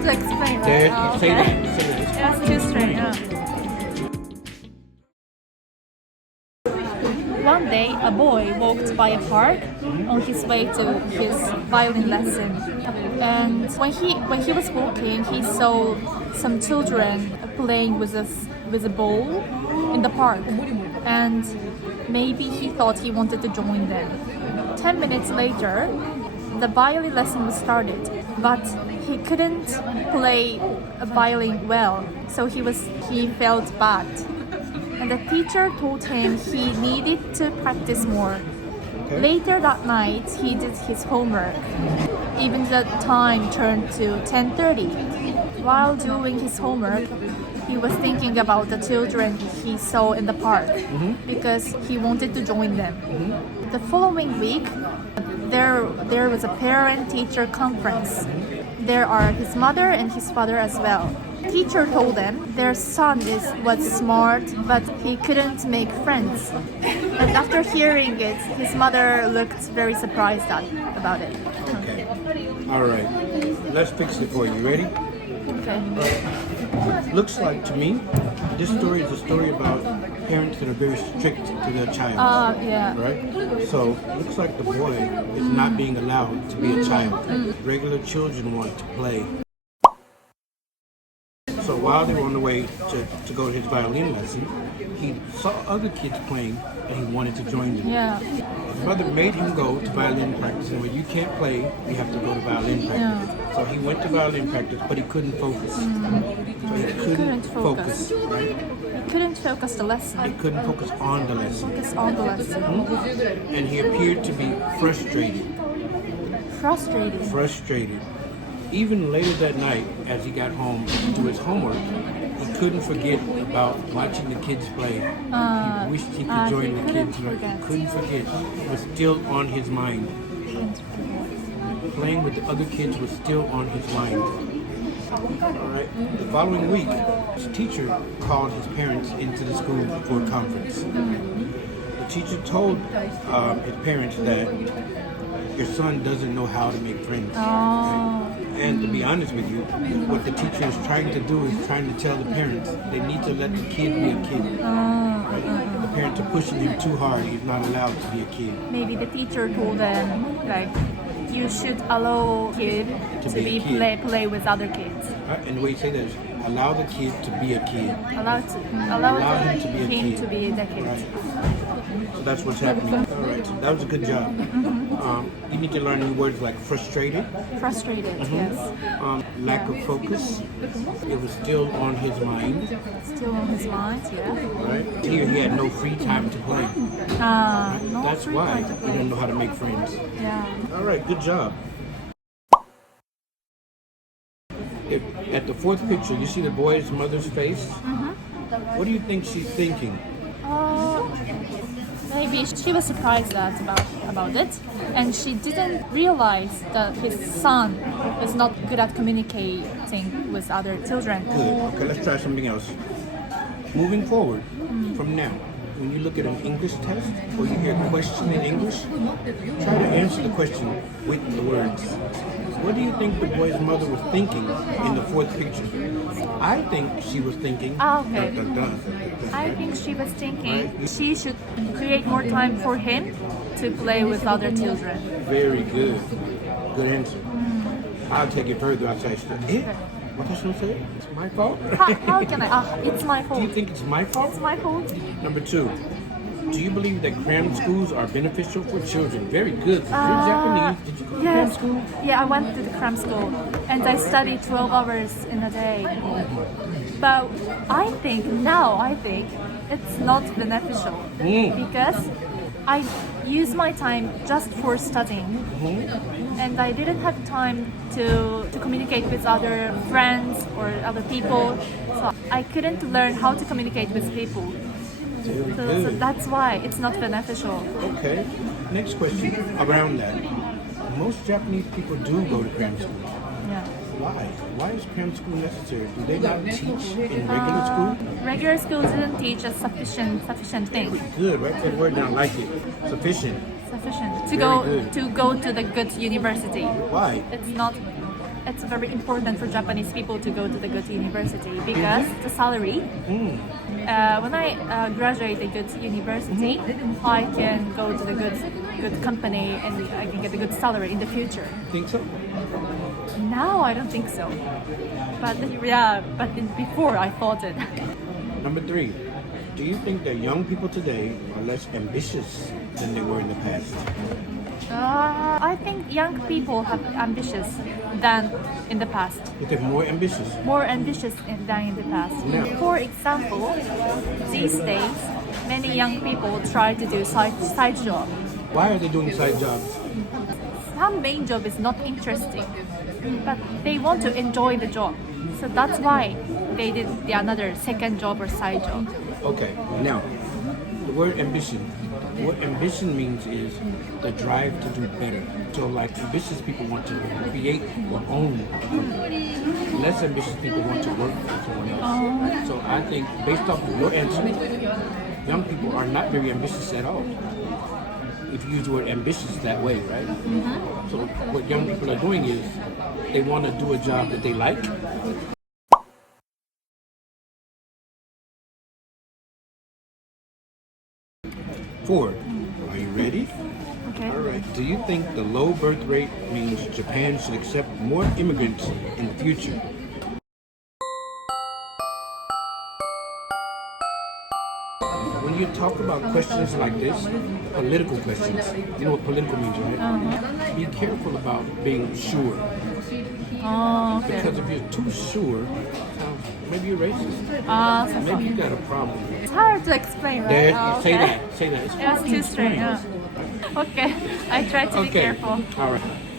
have to explain, right? Yeah, say okay. that. Say that. That's too straight. One day, a boy walked by a park on his way to his violin lesson, and when he was walking, he saw some children playing with a ball in the park, and maybe he thought he wanted to join them. 10 minutes later, the violin lesson was started, but he couldn't play a violin well, so he felt bad. And the teacher told him he needed to practice more. Okay. Later that night, he did his homework. Even the time turned to 10:30. While doing his homework, he was thinking about the children he saw in the park because he wanted to join them. The following week, there was a parent-teacher conference. There are his mother and his father as well. Teacher told them their son was smart, but he couldn't make friends. And after hearing it, his mother looked very surprised about it. Okay. All right. Let's fix it for you. Ready? Okay. Looks like to me, this story is a story about parents that are very strict to their child. Yeah. Right? So, looks like the boy is not being allowed to be a child. Regular children want to play. So while they were on the way to go to his violin lesson, he saw other kids playing and he wanted to join them. Yeah. His mother made him go to violin practice, and when you can't play, you have to go to violin practice. Yeah. So he went to violin practice, but he couldn't focus. So he couldn't focus. Right? He couldn't focus the lesson. He couldn't focus on the lesson. Focus on the lesson. And he appeared to be frustrated. Frustrated. Even later that night, as he got home to do his homework, he couldn't forget about watching the kids play. He wished he could join the kids, but he couldn't forget. It was still on his mind. Playing with the other kids was still on his mind. All right. The following week, his teacher called his parents into the school for a conference. The teacher told his parents that your son doesn't know how to make friends. Right? And to be honest with you, what the teacher is trying to do is trying to tell the parents they need to let the kid be a kid. Right? The parents are pushing him too hard. He's not allowed to be a kid. Maybe the teacher told them, like, you should allow kid to be play with other kids. Right? And the way you say that is allow the kid to be a kid. Allow him to be the kid. Right. So that's what's happening. All right. So that was a good job. You need to learn new words like frustrated. Frustrated, yes. Lack of focus. It was still on his mind. Still on his mind, yeah. Right. Here he had no free time to play. Right? That's why he didn't know how to make friends. Yeah. All right. Good job. At the fourth picture, you see the boy's mother's face. What do you think she's thinking? Maybe she was surprised about it, and she didn't realize that his son is not good at communicating with other children. Good. Okay, let's try something else. Moving forward from now, when you look at an English test or you hear a question in English, try to answer the question with the words. What do you think the boy's mother was thinking in the fourth picture? I think she was thinking. Okay. I think she was thinking she should create more time for him to play with other children. Very good. Good answer. I'll take it further. I'll say, what does she say? It's my fault? How can I? It's my fault. Do you think it's my fault? It's my fault. Number 2. Do you believe that cram schools are beneficial for children? Very good. You're Japanese. Did you go to cram school? Yeah, I went to the cram school and I studied 12 hours in a day. But I think it's not beneficial because I use my time just for studying and I didn't have time to communicate with other friends or other people. So I couldn't learn how to communicate with people. So that's why it's not beneficial. Okay. Next question around that. Most Japanese people do go to cram school. Yeah. Why? Why is cram school necessary? Do they not teach in regular school? Regular school didn't teach us sufficient things. Good, right? That word, I like it. Sufficient. Sufficient to Very good. go to the good university. Why? It's not it's very important for Japanese people to go to the good university because the salary. When I graduate a good university, I can go to the good company and I can get a good salary in the future. Think so? Now I don't think so. But yeah, before I thought it. Number 3, do you think that young people today are less ambitious than they were in the past? I think young people have ambitious than in the past. You think more ambitious? More ambitious than in the past. Yeah. For example, these days, many young people try to do side job. Why are they doing side jobs? Some main job is not interesting, but they want to enjoy the job. So that's why they did the another second job or side job. Okay, now, the word ambition. What ambition means is the drive to do better. So like ambitious people want to create or own a company. Less ambitious people want to work for someone else. So I think based off of your answer, young people are not very ambitious at all. If you use the word ambitious that way, right? So what young people are doing is they want to do a job that they like. Four, are you ready? Okay. All right. Do you think the low birth rate means Japan should accept more immigrants in the future? When you talk about questions like this, political questions, you know what political means, right? Be careful about being sure. Oh, okay. Because if you're too sure, maybe you're racist. Maybe you got a problem. It's hard to explain, right? There, Oh, say okay. that. Say that. It's It was hard to too straight. explain. Okay, I try to be careful. All right.